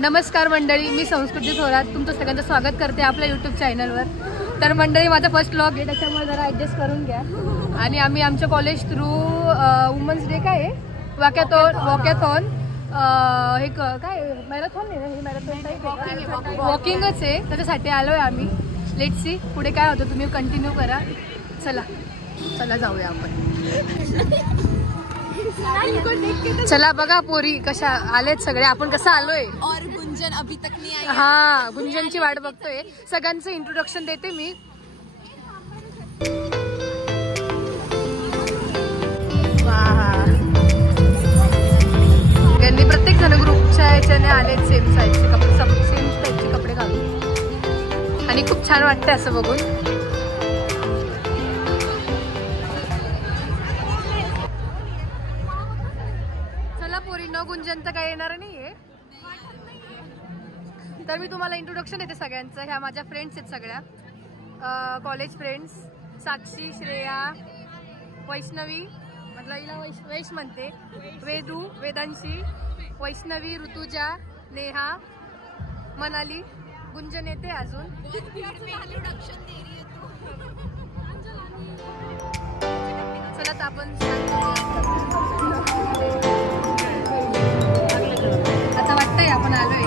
नमस्कार मंडळी, मी संस्कृती थोरात तुमचं सगळ्यांचं स्वागत करते आपल्या यूट्यूब चॅनलवर. तर मंडळी, माझा फर्स्ट व्लॉग आहे, त्याच्यामुळे जरा ॲडजस्ट करून घ्या. आणि आम्ही आमच्या कॉलेज थ्रू वुमन्स डे काय आहे, वॉकॅथॉन हे काय मॅरेथॉन आहे ना, हे मॅरेथॉन वॉकिंगच आहे, त्याच्यासाठी आलो आहे आम्ही. लेट्स सी पुढे काय होतं, तुम्ही कंटिन्यू करा. चला जाऊया आपण. चला बघा पोरी कशा आलेत सगळे, आपण कसं आलोय. और गुंजन अभी तक नहीं आई. हा, गुंजनची वाट बघतोय. सगळ्यांचं इंट्रोडक्शन देते मी. त्यांनी प्रत्येक जण ग्रुपच्या ह्याच्याने आलेत, सेम साईजचे कपडे, सेम टाईपचे कपडे घालून, आणि खूप छान वाटतंय असं बघून. गुंजन तर काय येणार नाहीये, तर मी तुम्हाला इंट्रोडक्शन देते सगळ्यांचं. ह्या माझ्या फ्रेंड्स आहेत सगळ्या, कॉलेज फ्रेंड्स. साक्षी, श्रेया, वैष्णवी, म्हटलं हिला वैश म्हणते, वेदू, वेदांशी, वैष्णवी, ऋतुजा, नेहा, मनाली, गुंजन येते अजून. चला तर आपण आता वाटतंय आपण आलोय.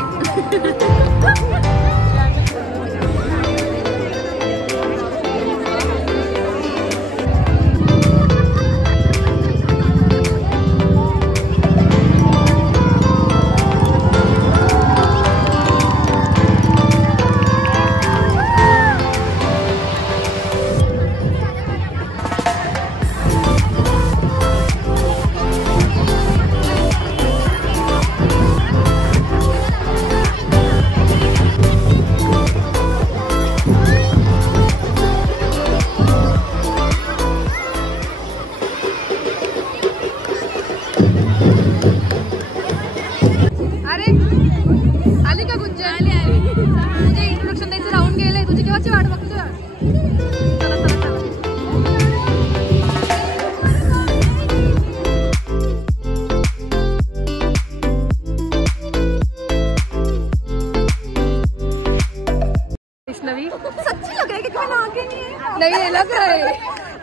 वाट बघतोय. वैष्णवी, सच्ची लग रहा है कि कोई आगे नहीं लग रहा है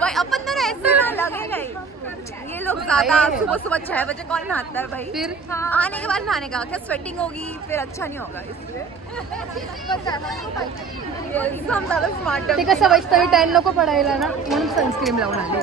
भाई. अपन तो ऐसे ना लगेगा ही. ये लोग ज्यादा सुबह 6 बजे कौन नहाता है भाई. फिर आने के बाद नहाने का क्या स्वेटिंग होगी, फिर अच्छा नहीं होगा. इसलिए हम ज्यादा स्मार्ट है. ते कसं वैष्णवी टॅन नको पडायला ना, म्हणून सनस्क्रीम लावून आले.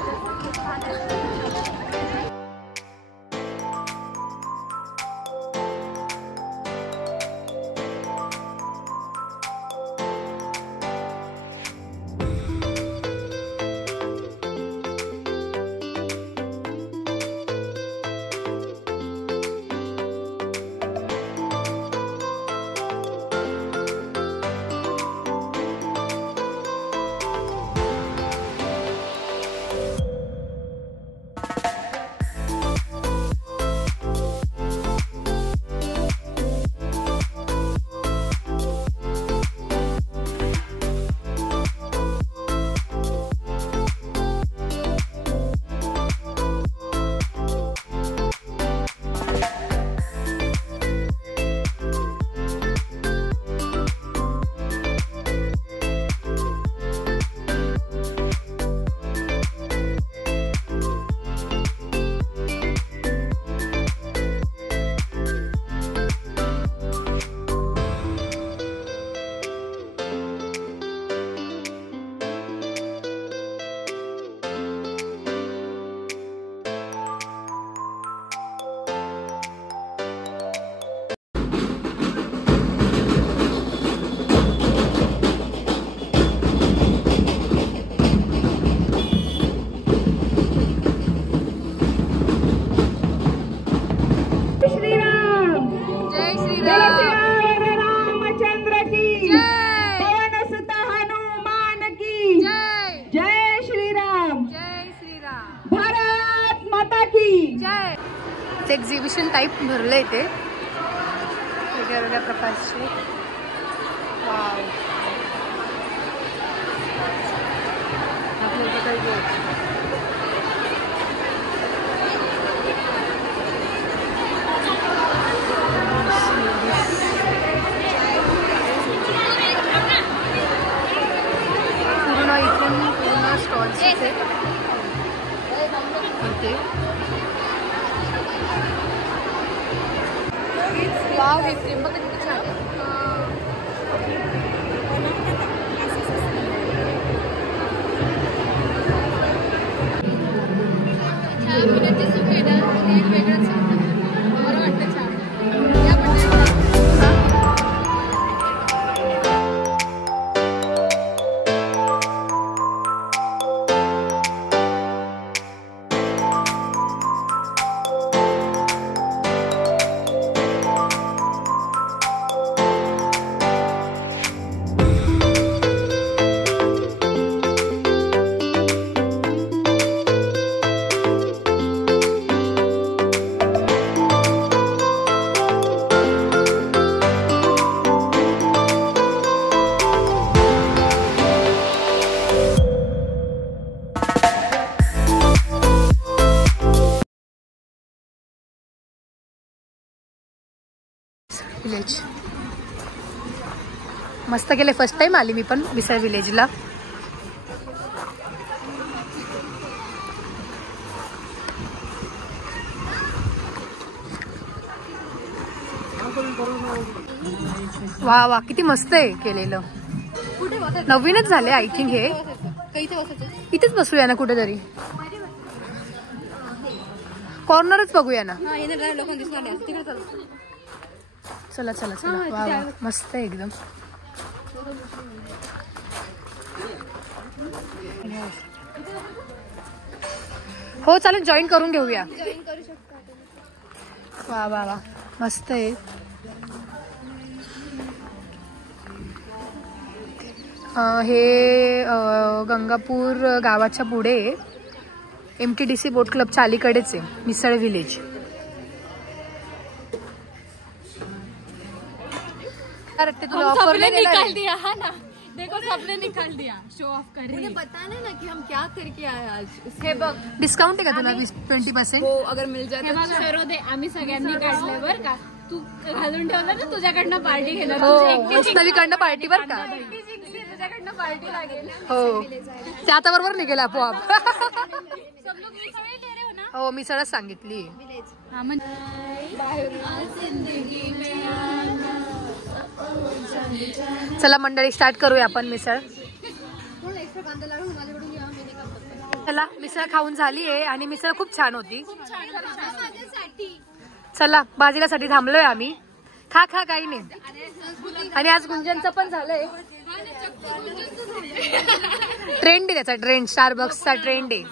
एक्झिबिशन टाइप भरलंय ते, वेगळ्या वेगळ्या प्रकारचे. वाव, वाव, हे फ्रेम बघा किती छान आहे. विलेज मस्त गेले. फर्स्ट टाइम आली मी पण मिसळ विलेजला. वा वा, किती मस्त आहे केलेलं. नवीनच झाले आय थिंक हे. इथेच बसूया ना कुठेतरी, कॉर्नरच बघूया ना. चला चला चला. वा वा, मस्त आहे एकदम. हो चालेल, जॉईन करून घेऊया. वा वा वा, मस्त आहे. हे गंगापूर गावाच्या पुढे MTDC बोट क्लबच्या अलीकडेच आहे मिसळ विलेज. तुला ऑफर निकाल दिया है ना, देखो सबने निकाल दिया, शो ऑफ कर रही है. बताना ना कि हम क्या करके आए आज. हे बघ, डिस्काउंट आहे का तुला 20% हो अगर मिल जाए. ठरव दे, आम्ही सगळ्यांनी काढलंय बरं का. तू घालून ठेवलं ना, तुझ्याकडनं पार्टी घेणार. वैष्णवीकडनं पार्टी बरं का, तुझ्याकडनं पार्टी लागेल. हो, त्या आता बरोबर निघेल आपोआप. हो, मी सगळं सांगितली. चला मंडळी, स्टार्ट करूया आपण मिसळ. चला, मिसळ खाऊन झाली आहे आणि मिसळ खूप छान होती. चला, बाजीलासाठी थांबलोय आम्ही. खा खा, काही नाही. आणि आज गुंजनचं पण झालंय. ट्रेंड आहे त्याचा, ट्रेंड स्टारबक्सचा ट्रेंड आहे.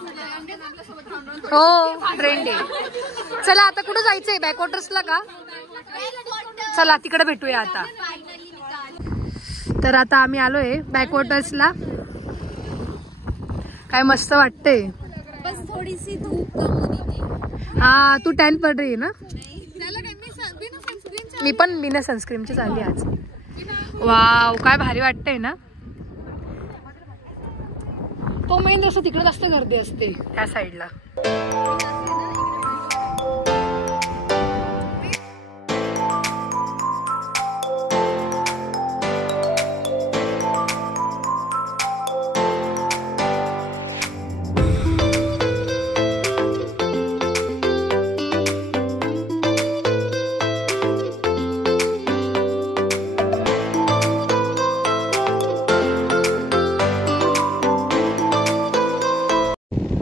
हो, ट्रेंड आहे. चला आता कुठं जायचंय, बॅकवॉटर्सला का? चला तिकडे भेटूया आता. तर आता आम्ही आलोय बॅकवॉटर्सला. काय मस्त वाटतंय. बस थोडीशी धूप कम होती. हा, तू टॅन पड रही ना. मी पण बिना सनस्क्रीमची चालली आज. वाव, काय भारी वाटतंय ना. तो मेन रस्ता तिकडे जास्त गर्दी असते त्या साईडला.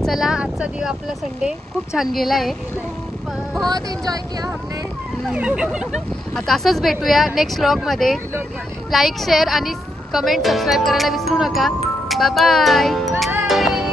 चला, आजचा दिवस आपला संडे खूप छान गेला आहे. बहुत एन्जॉय किया हमने. आता असंच भेटूया नेक्स्ट व्लॉग मध्ये. लाईक, शेअर आणि कमेंट, सबस्क्राईब करायला विसरू नका. Bye bye.